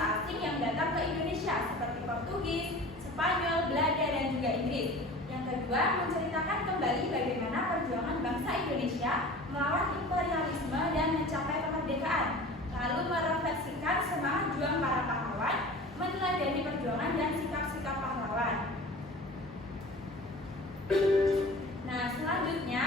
bangsa asing yang datang ke Indonesia seperti Portugis, Spanyol, Belanda, dan juga Inggris. Yang kedua, menceritakan kembali bagaimana perjuangan bangsa Indonesia melawan imperialisme dan mencapai kemerdekaan, lalu merefleksikan semangat juang para pahlawan, meneladani perjuangan dan sikap-sikap pahlawan. Nah, selanjutnya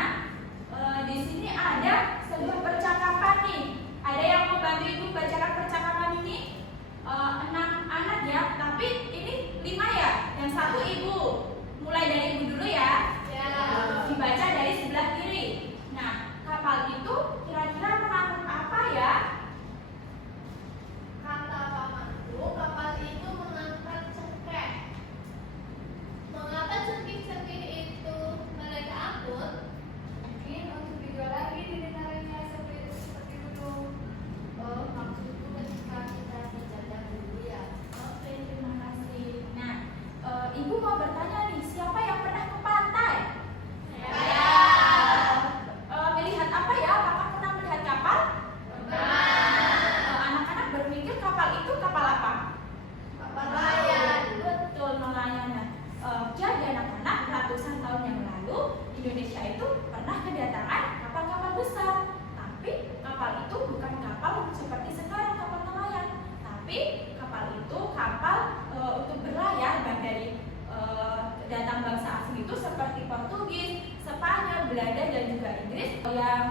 di sini ada sebuah percakapan nih. Ada yang mau bantu ibu bacakan percakapan ini? 6 anak ya, tapi ini 5 ya. Yang satu ibu. Mulai dari ibu dulu ya. Ya. Dibaca dari sebelah kiri. Nah, kapal itu kira-kira mengangkut apa ya? Kata pamanku, kapal itu mengangkat cengkeh. Mengapa cengkeh-cengkeh itu mereka angkut? Mungkin untuk dijual lagi di negaranya seperti dulu. Oh, maksudku ketika kita dijajah dulu ya. Oke, terima kasih. Nah, ibu mau bertanya nih, siapa yang pernah ke pantai? Saya. Melihat apa ya? Apakah pernah melihat kapal? Anak-anak berpikir kapal itu kapal apa? Kapal layar. Betul, nelayan. Jadi anak-anak, ratusan tahun yang lalu Indonesia itu pernah kedatangan kapal-kapal besar. Tapi kapal itu bukan kapal seperti sekarang kapal nelayan. Tapi kapal itu kapal untuk berlayar dari datang bangsa asing itu seperti Portugis, Spanyol, Belanda, dan juga Inggris yang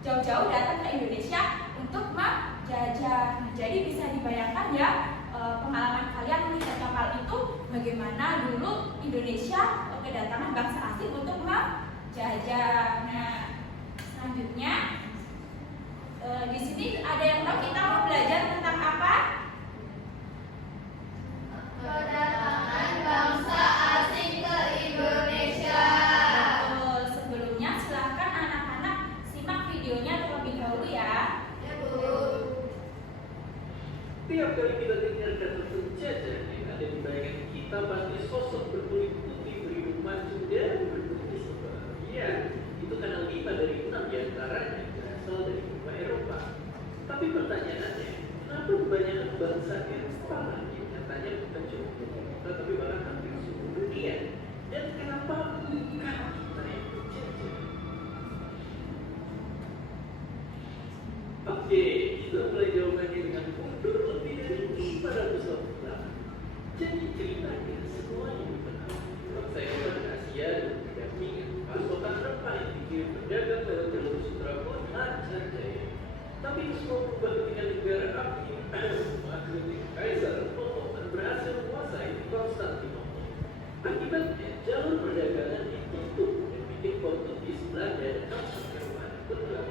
jauh-jauh datang ke Indonesia untuk menjajah. Nah, jadi bisa dibayangkan ya pengalaman kalian melihat kapal itu bagaimana dulu Indonesia kedatangan bangsa asing untuk menjajah. Nah, selanjutnya di sini ada yang tahu kita mau belajar tentang apa? Kedatangan bangsa asing ke Indonesia. Betul. Sebelumnya silahkan anak-anak simak videonya terlebih dahulu ya. Ya, Bu. Tiap kali kita dengar kata penjajah yang ada di bayangan kita pasti sosok berkulit putih berhidung mancung dan berkulit sebar. Iya, itu karena 5 dari 6 diantaranya berasal dari benua Eropa. Tapi pertanyaannya, kenapa kebanyakan bangsa Eropa yang nyatanya bukan cuma kita tapi bahkan hampir seluruh dunia? Dan kenapa bukan kita yang berjajah? Oke, kita mulai jawabannya dengan mundur lebih dari 500 tahun belakang. Jadi ceritanya semuanya benar. Bangsa Eropa dan Asia dulu berdampingan. Pasokan rempah yang dikirim pedagang lewat jalur sutra pun lancar jaya. Tapi itu semua berubah ketika negara api ketika Kaisar Ottoman berhasil menguasai Konstantinopel. Akibatnya jalur perdagangan ditutup dan bikin Portugis, Belanda, dan Kaisar Jerman bergerak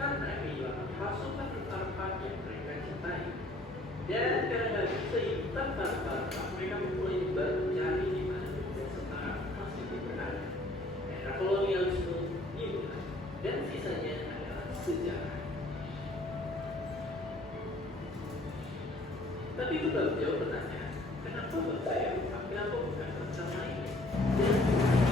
karena kehilangan pasokan rempah yang mereka cintai. Dan karena nggak bisa hidup tanpa rempah, mereka mulai mencari di mana negara setara masih berada. Era kolonialisme dimulai dan sisanya adalah sejarah. Tapi itu belum jauh pertanyaan, kenapa bangsa Eropa, kenapa bukan bangsa lainnya? Dan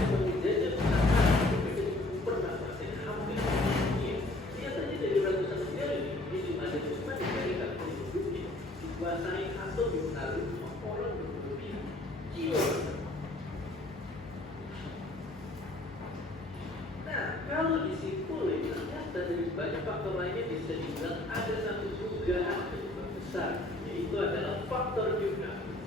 menjajah bangsa mereka pernah menguasai hampir seluruh dunia. Lihatnya dari ratusan negara di Indonesia ada cuma negara penduduknya dikuasai atau dipengaruhi sama orang berlebihan jiwa. Nah, kalau disimpulkan ternyata dari banyak faktor lainnya bisa dibilang ada satu dugaan penyebab besar, yaitu adalah faktor geografis.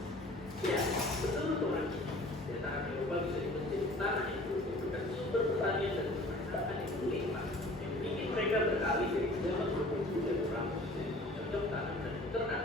Ya, menurut orang ini, dataran Eropa bisa dibentuk tanah yang merupakan sumber pertanian dan peternakan yang melimpah, yang bikin mereka beralih dari zaman berburu dan merampok jadi cocok tanam dan ternak.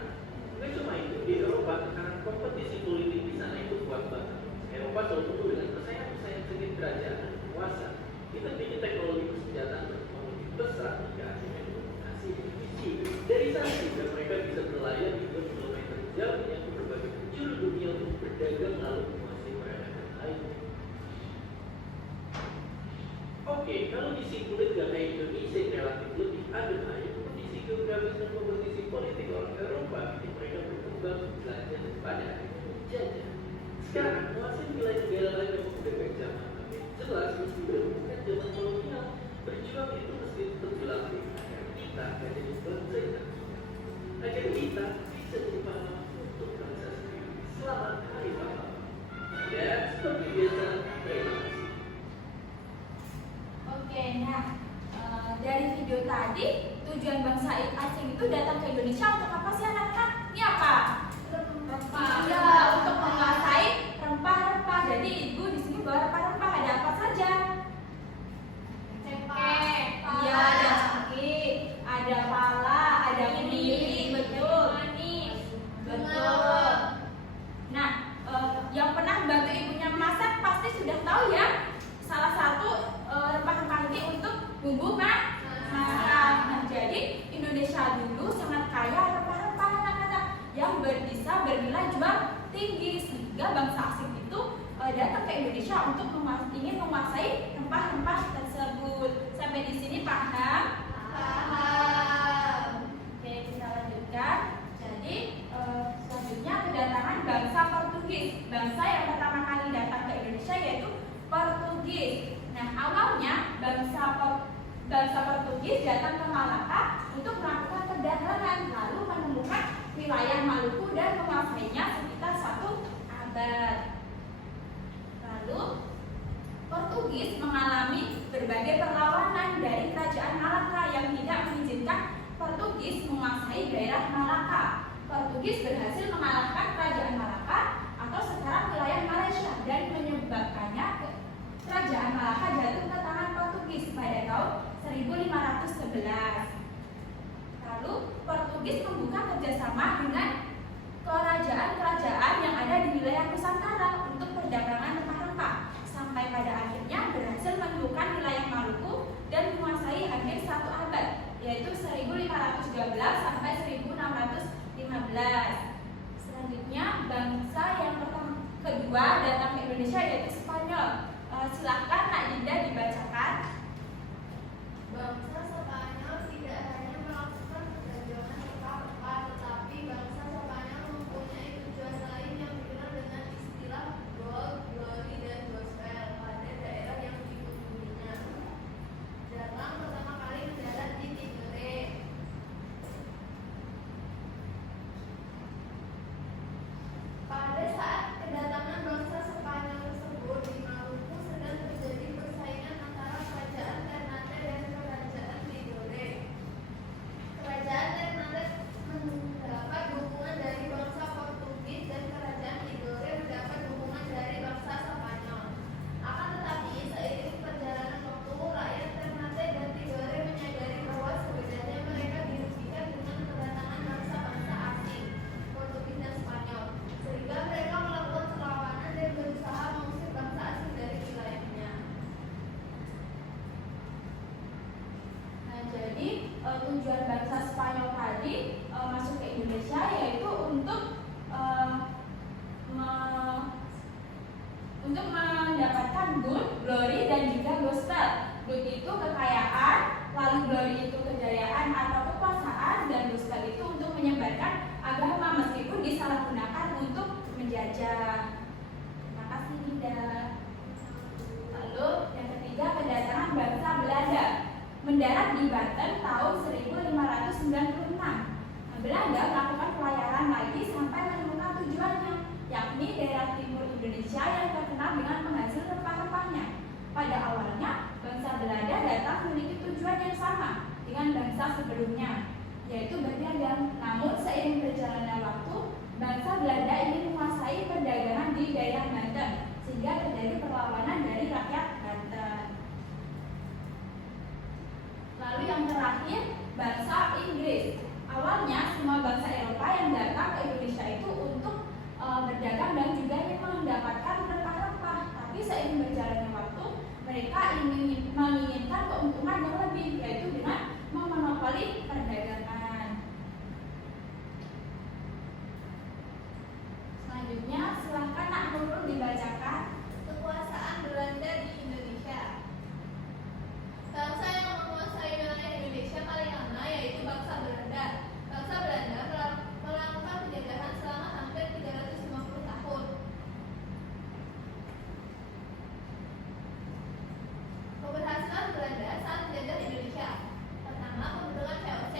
Bukan cuma itu, di Eropa tekanan kompetisi politik di sana itu kuat banget. Eropa selalu penuh dengan persaingan-persaingan sengit kerajaan dan penguasa. Kita bikin teknologi persenjataan berkembang besar hingga akhirnya dominasi Indonesia. Dari sana juga mereka bisa berlayar di kilometer jauh yang ke berbagai penjuru dunia untuk berdagang lalu menguasai peradaban lainnya. Oke, kalau disimpulkan karena Indonesia yang relatif lebih adem ayem, kondisi geografis dan kompetisi politik orang Eropa bikin mereka berkembang, belajar dan pada akhirnya menjajah. Sekarang menguasai wilayah negara lain yang menggunakan zaman tapi jelas meski bukan zaman kolonial, berjuang itu mesti tetap dilakukan agar kita jadi bangsa yang agar kita bisa jadi pahlawan video tadi, tujuan bangsa asing itu datang ke Indonesia untuk apa sih anak-anak? Ini apa? Rempah. Iya, untuk menguasai rempah-rempah. Jadi ibu di sini bawa rempah-rempah, ada apa saja? Cengkeh. Iya, ada cengkeh, ada pala, ada kemiri, betul. Manis. Betul. Nah, yang pernah bantu ibunya masak pasti sudah tahu ya. Salah satu rempah-rempah ini untuk bumbu masak. Nah, jadi Indonesia dulu sangat kaya rempah-rempah anak-anak yang bisa bernilai jual tinggi, sehingga bangsa asing itu datang ke Indonesia untuk ingin menguasai rempah-rempah tersebut. Sampai di sini paham? Paham. Oke, kita lanjutkan. Jadi selanjutnya kedatangan bangsa Portugis. Bangsa yang pertama kali datang ke Indonesia yaitu Portugis. Nah, awalnya bangsa Portugis datang ke Malaka untuk melakukan perdagangan, lalu menemukan wilayah Maluku dan menguasainya sekitar 1 abad. Lalu Portugis mengalami berbagai perlawanan dari kerajaan Malaka yang tidak mengizinkan Portugis menguasai daerah Malaka. Portugis berhasil mengalahkan kerajaan Malaka atau sekarang wilayah Malaysia dan menyebabkannya kerajaan Malaka jatuh ke tangan Portugis pada tahun 1511. Lalu Portugis membuka kerjasama dengan kerajaan-kerajaan yang ada di wilayah Nusantara untuk perdagangan rempah-rempah sampai pada akhirnya berhasil menemukan wilayah Maluku dan menguasai hampir 1 abad, yaitu 1512 sampai 1615. Selanjutnya bangsa yang kedua datang ke Indonesia yaitu Spanyol. Silahkan Nak Dinda dibacakan. Bangsa Spanyol tidak hanya melakukan perdagangan rempah-rempah, tetapi bangsa Spanyol mempunyai tujuan lain yang dikenal dengan istilah gold, glory, dan gospel pada daerah yang dikunjunginya. Datang pertama kali mendarat di Tidore. Pada saat kedatangan bangsa Spanyol tersebut di Maluku sedang terjadi persaingan antara kerajaan Ternate dan kerajaan Tidore. Kerajaan Ternate mendapat dukungan dari bangsa Portugis dan kerajaan Tidore mendapat dukungan dari bangsa Spanyol. Akan tetapi seiring perjalanan waktu, rakyat Ternate dan Tidore menyadari bahwa sebenarnya mereka dirugikan dengan kedatangan bangsa-bangsa asing, Portugis dan Spanyol, sehingga mereka melakukan perlawanan dan berusaha mengusir bangsa asing dari wilayahnya. Nah, jadi tujuan bangsa Spanyol tadi masuk ke Indonesia yaitu untuk mendapatkan good, glory, dan juga gospel. Good itu kekayaan, lalu glory itu kejayaan atau kekuasaan, dan gospel itu untuk menyebarkan agama meskipun disalahgunakan untuk menjajah. Terima kasih Dinda. Lalu yang ketiga kedatangan bangsa Belanda. Mendarat di Banten tahun 1596. Belanda melakukan pelayaran lagi sampai menemukan tujuannya, yakni daerah timur Indonesia yang terkenal dengan penghasil rempah-rempahnya. Pada awalnya, bangsa Belanda datang memiliki tujuan yang sama dengan bangsa sebelumnya, yaitu berdagang. Namun seiring berjalannya waktu, bangsa Belanda ingin menguasai perdagangan di daerah Banten, sehingga terjadi perlawanan dari rakyat Banten. Lalu yang terakhir, bangsa Inggris. Awalnya semua bangsa Eropa yang datang ke Indonesia itu untuk berdagang dan juga ingin mendapatkan rempah-rempah. Tapi seiring berjalannya waktu, mereka menginginkan keuntungan yang lebih, yaitu dengan memonopoli perdagangan. Selanjutnya, silahkan Nak Nurul dibacakan. Kekuasaan Belanda di Indonesia. Bangsa yang menguasai wilayah Indonesia paling lama yaitu bangsa Belanda. Bangsa Belanda melakukan penjajahan selama hampir 350 tahun. Keberhasilan Belanda saat menjajah Indonesia. Pertama, pembentukan VOC.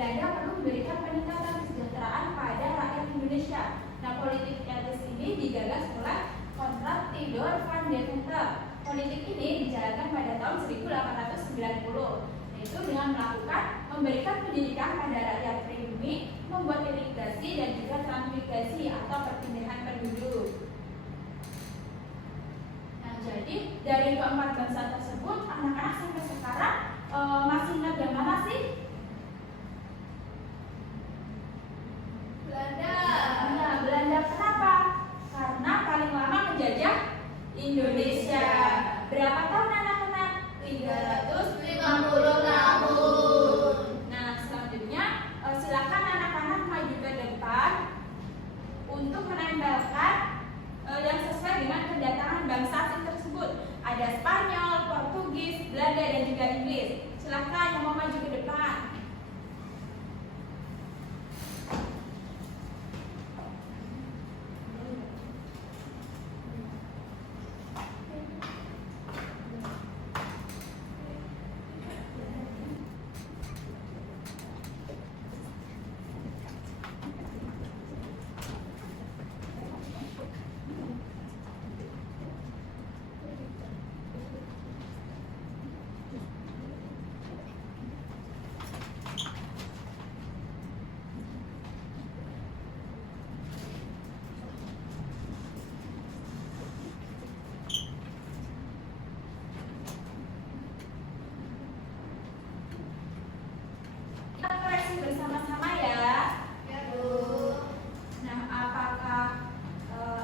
Belanda perlu memberikan peningkatan kesejahteraan pada rakyat Indonesia. Nah, politik etis ini digagas oleh Konrad Theodor van der Venter. Politik ini dijalankan pada tahun 1890, yaitu dengan melakukan memberikan pendidikan pada rakyat pribumi, membuat irigasi dan juga transmigrasi atau perpindahan penduduk. Nah, jadi dari keempat bangsa tersebut, anak-anak sampai sekarang masih ingat yang mana sih? Belanda. Nah, Belanda kenapa? Karena paling lama menjajah Indonesia. Berapa tahun anak-anak? 350 tahun. Nah, selanjutnya silakan anak-anak maju ke depan untuk menempelkan yang sesuai dengan kedatangan bangsa asing tersebut. Ada Spanyol, Portugis, Belanda, dan juga Inggris. Silakan yang mau maju ke depan. Kita koreksi bersama-sama ya. Ya, Bu. Nah, apakah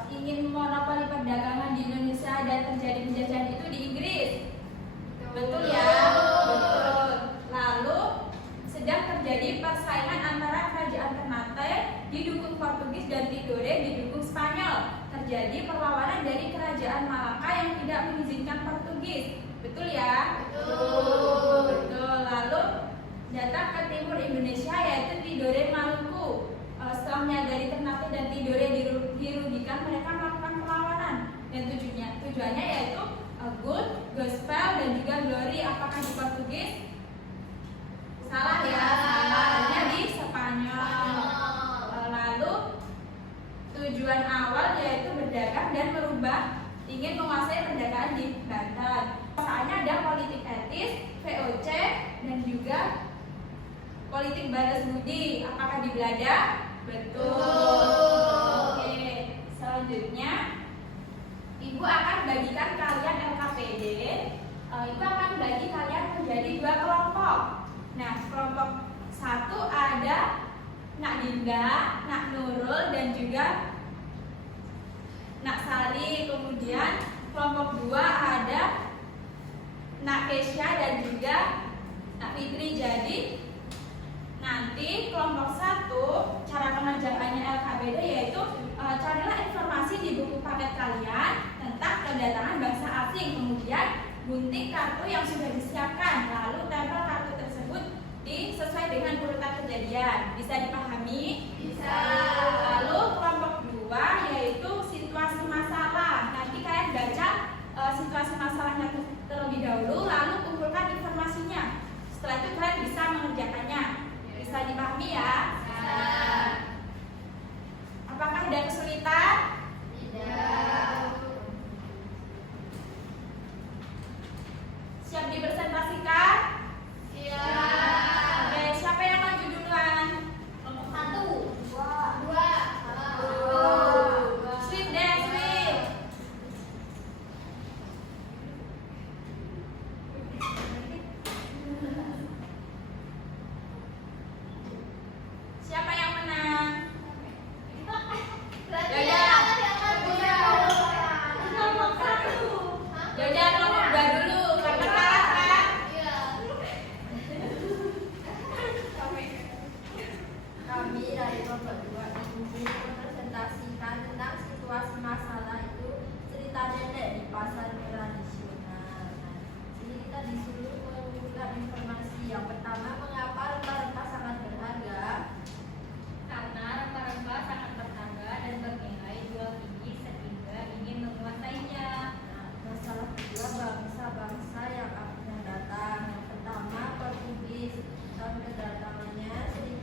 ingin monopoli perdagangan di Indonesia dan terjadi penjajahan itu di Inggris? Betul ya? Betul. Lalu sedang terjadi persaingan antara kerajaan Ternate didukung Portugis dan Tidore didukung Spanyol. Terjadi perlawanan dari kerajaan Malaka yang tidak mengizinkan Portugis. Betul ya? Betul. Betul. Lalu datang ke timur Indonesia yaitu Tidore Maluku. Setelah menyadari Ternate dan Tidore dirugikan, mereka melakukan perlawanan dan tujuannya yaitu good, gospel, dan juga glory. Apakah di Portugis? Salah ya, salahnya di Spanyol. Lalu tujuan awal yaitu berdagang dan ingin menguasai perdagangan di Banten. Soalnya ada politik etis, VOC, dan juga politik balas budi. Apakah di Belanda? Betul. Oke, selanjutnya Ibu akan bagikan kalian LKPD. Ibu akan bagi kalian menjadi 2 kelompok. Nah, kelompok 1 ada Nak Dinda, Nak Nurul, dan juga Nak Sari. Kemudian kelompok 2 ada Nak Kesha dan juga Nak Fitri. Jadi nanti kelompok 1 cara pengerjaannya LKPD yaitu carilah informasi di buku paket kalian tentang kedatangan bangsa asing. Kemudian gunting kartu yang sudah disiapkan, lalu tempel kartu tersebut sesuai dengan urutan kejadian. Bisa dipahami? Bisa. Lalu kelompok 2 yaitu situasi masalah. Nanti kalian baca situasi masalahnya terlebih dahulu, lalu kumpulkan informasinya. Setelah itu kalian bisa mengerjakannya. Bisa dipahami ya? Bisa. Apakah ada kesulitan? Tidak. Siap dipresentasikan? Siap. Oke, siapa yang maju duluan? Kelompok 1. 2. Sweet deh, sweet. Siapa yang menang? Kelompok 1. Yaudah, kelompok 2 dulu, karena kalah kan? Kami dari kelompok 2 ini mempresentasikan tentang situasi masalah itu cerita nenek di pasar tradisional. Nah, jadi kita disuruh mengumpulkan informasi. Yang pertama, mengapa rempah-rempah sangat berharga? Karena rempah-rempah sangat berharga dan bernilai jual tinggi sehingga ingin menguasainya. Nah, masalah kedua, bangsa-bangsa yang datang. Yang pertama, Portugis. Tahun kedatangannya 1492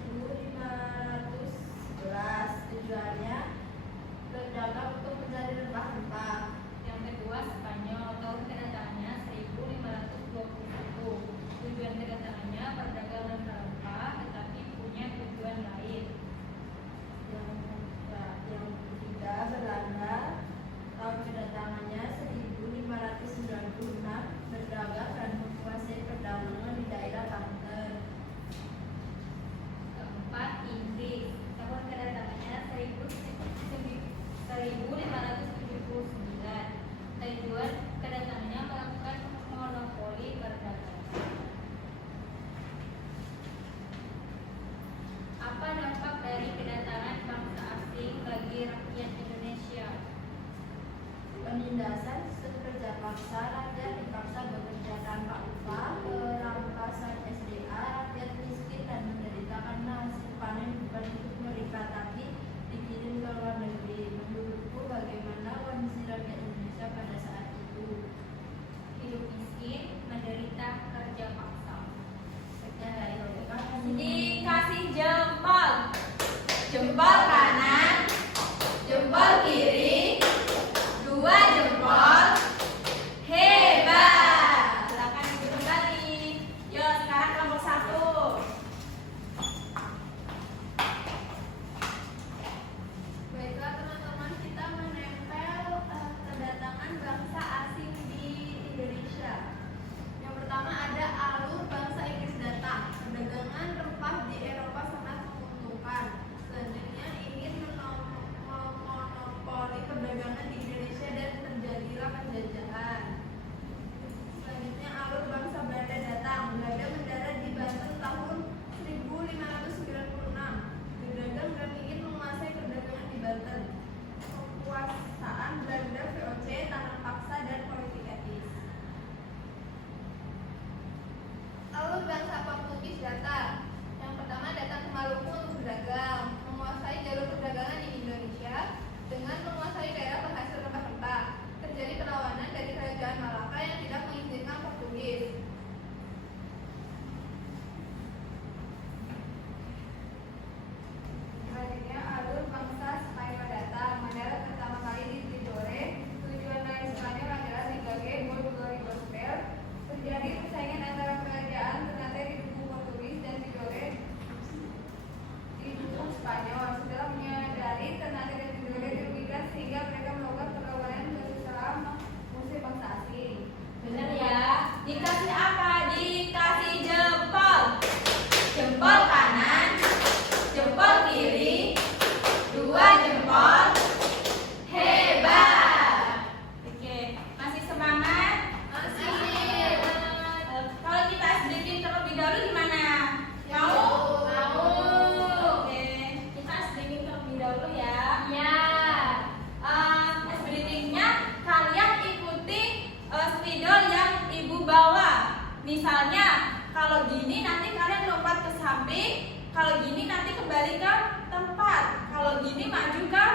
Misalnya, kalau gini nanti kalian lompat ke samping, kalau gini nanti kembali ke tempat, kalau gini maju ke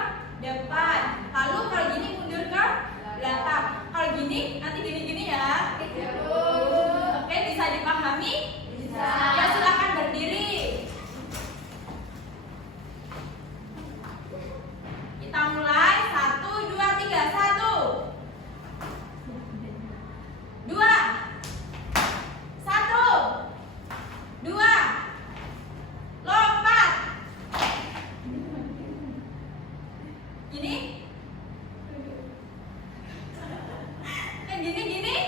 depan, lalu kalau gini mundur ke belakang, kalau gini nanti gini-gini ya. Oke, bisa dipahami? Bisa. Ya, silakan berdiri. Kita mulai 1, 2, 3. 1 2 1 2 lompat. Gini. Gini.